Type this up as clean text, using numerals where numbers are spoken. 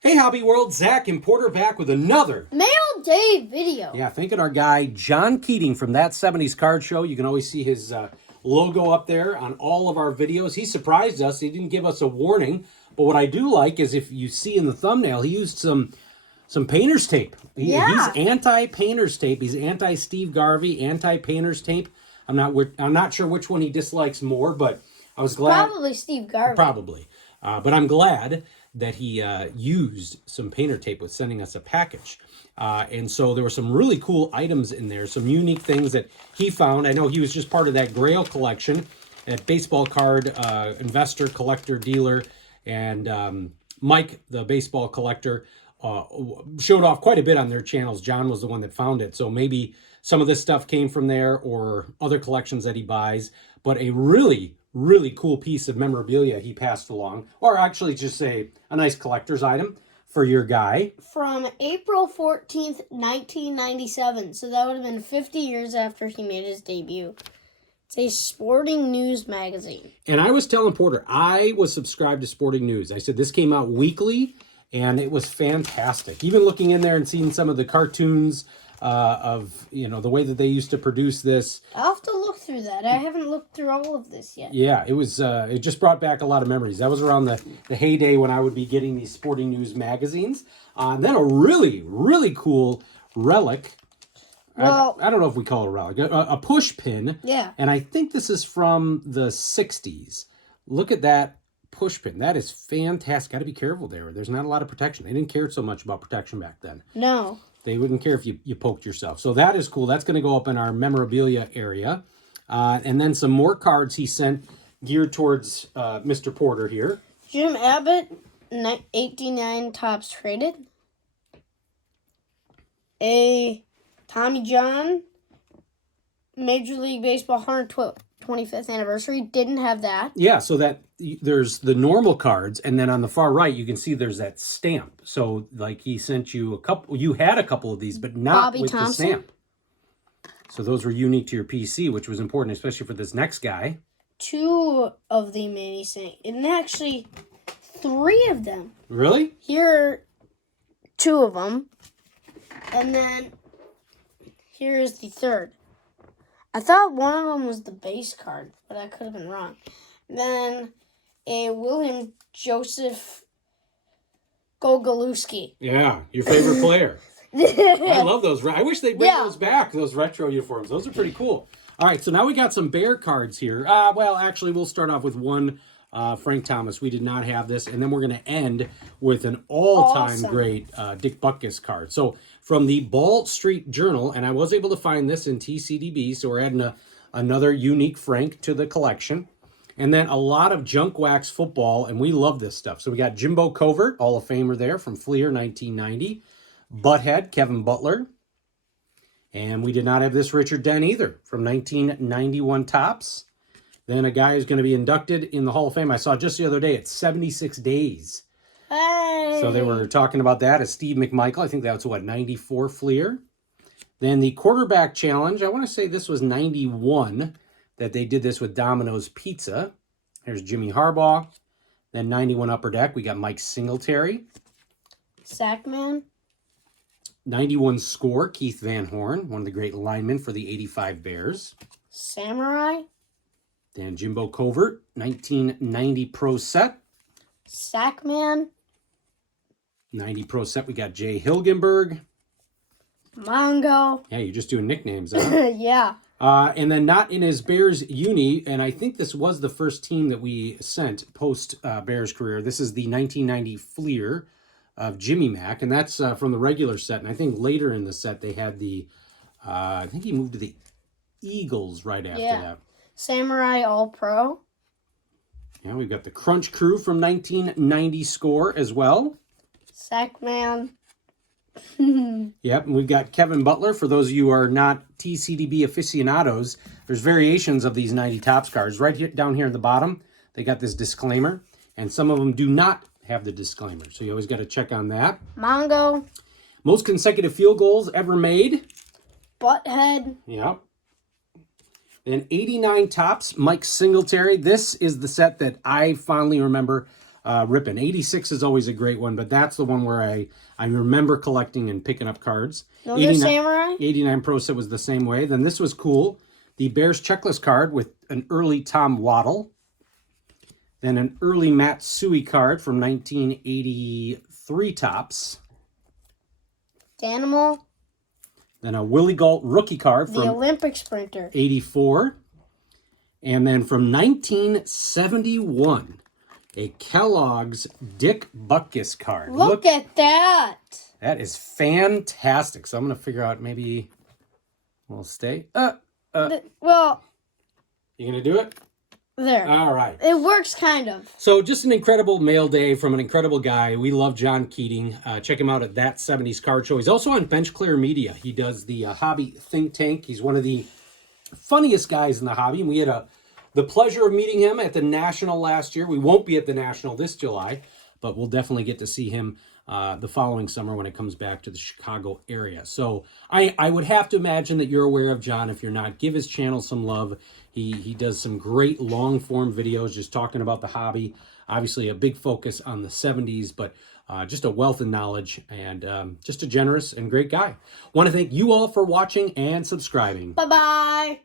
Hey Hobby World, Zach and Porter back with another Mail Day video. Yeah, thanking our guy John Keating from That 70s Card Show. You can always see his logo up there on all of our videos. He surprised us. He didn't give us a warning. But what I do like is if you see in the thumbnail, he used some painter's tape. He's anti-painter's tape. He's anti-Steve Garvey, anti-painter's tape. I'm not sure which one he dislikes more, but I was glad. Probably Steve Garvey. Probably. But I'm glad that he used some painter tape with sending us a package. And so there were some really cool items in there, some unique things that he found. I know he was just part of that Grail collection at baseball card investor, collector, dealer, and Mike, the baseball collector, showed off quite a bit on their channels. John was the one that found it. So maybe some of this stuff came from there or other collections that he buys. But a really cool piece of memorabilia he passed along, or actually just a nice collector's item for your guy. From April 14th, 1997. So that would have been 50 years after he made his debut. It's a Sporting News magazine. And I was telling Porter, I was subscribed to Sporting News. I said this came out weekly, and it was fantastic. Even looking in there and seeing some of the cartoons of, the way that they used to produce this. I'll have to look through that. I haven't looked through all of this yet. Yeah, it was. It just brought back a lot of memories. That was around the heyday when I would be getting these Sporting News magazines. And then a really cool relic. Well, I don't know if we call it a relic. A push pin. Yeah. And I think this is from the 60s. Look at that push pin. That is fantastic. Got to be careful there. There's not a lot of protection. They didn't care so much about protection back then. No. They wouldn't care if you poked yourself. So that is cool. That's going to go up in our memorabilia area. And then some more cards he sent geared towards Mr. Porter here. Jim Abbott, 89 tops traded. A Tommy John, Major League Baseball 125th anniversary. Didn't have that. Yeah, so that there's the normal cards, and then on the far right, you can see there's that stamp. So, like, he sent you a couple. You had a couple of these, but not Bobby with Thompson. the stamp. So those were unique to your PC, which was important, especially for this next guy. 2 of the mini Saint, and actually 3 of them. Really? Here are 2 of them, and then here's the 3rd. I thought one of them was the base card, but I could have been wrong. Then a William Joseph Gogolewski. Yeah, your favorite player. I love those. I wish they'd bring those back, those retro uniforms. Those are pretty cool. All right, so now we got some Bear cards here. Well, actually, we'll start off with one Frank Thomas. We did not have this. And then we're going to end with an all-time great Dick Butkus card. So from the Ball Street Journal, and I was able to find this in TCDB, so we're adding another unique Frank to the collection. And then a lot of junk wax football, and we love this stuff. So we got Jimbo Covert, Hall of Famer there from Fleer, 1990. Butthead, Kevin Butler. And we did not have this Richard Dent either, from 1991 Topps. Then a guy who's going to be inducted in the Hall of Fame. I saw just the other day, it's 76 days. Hey. So they were talking about that as Steve McMichael. I think that was, 94 Fleer. Then the quarterback challenge, I want to say this was 91 that they did this with Domino's Pizza. There's Jimmy Harbaugh. Then 91 Upper Deck, we got Mike Singletary. Sackman. 91 Score, Keith Van Horn, one of the great linemen for the 85 Bears. Samurai. Then Jimbo Covert, 1990 Pro Set. Sackman. 90 Pro Set, we got Jay Hilgenberg. Mongo. Yeah, you're just doing nicknames, huh? Yeah. And then not in his Bears uni, and I think this was the first team that we sent post-Bears career. This is the 1990 Fleer of Jimmy Mack, and that's from the regular set. And I think later in the set they had the, I think he moved to the Eagles right after that. Samurai All-Pro. Yeah, we've got the Crunch Crew from 1990 Score as well. Sackman. Yep, and we've got Kevin Butler. For those of you who are not TCDB aficionados, there's variations of these 90 Topps cards. Right here, down here at the bottom, they got this disclaimer, and some of them do not have the disclaimer, so you always got to check on that. Mongo. Most consecutive field goals ever made. Butthead. Yep. Then 89 Topps, Mike Singletary. This is the set that I fondly remember ripping. 86 is always a great one, but that's the one where I remember collecting and picking up cards. No good Samurai? 89 Pro Set was the same way. Then this was cool. The Bears checklist card with an early Tom Waddle. Then an early Matsui card from 1983 Topps. Animal. Then a Willie Gault rookie card from the Olympic sprinter. 84. And then from 1971, a Kellogg's Dick Butkus card. Look at that. That is fantastic. So I'm going to figure out maybe we'll stay. Well, you going to do it? There. All right. It works kind of. So just an incredible mail day from an incredible guy. We love John Keating. Check him out at That 70s Card Show. He's also on Bench Clear Media. He does the hobby think tank. He's one of the funniest guys in the hobby. And we had the pleasure of meeting him at the National last year. We won't be at the National this July, but we'll definitely get to see him the following summer when it comes back to the Chicago area. So I would have to imagine that you're aware of John. If you're not, give his channel some love. He does some great long form videos just talking about the hobby. Obviously a big focus on the 70s, but just a wealth of knowledge and just a generous and great guy. Want to thank you all for watching and subscribing. Bye-bye.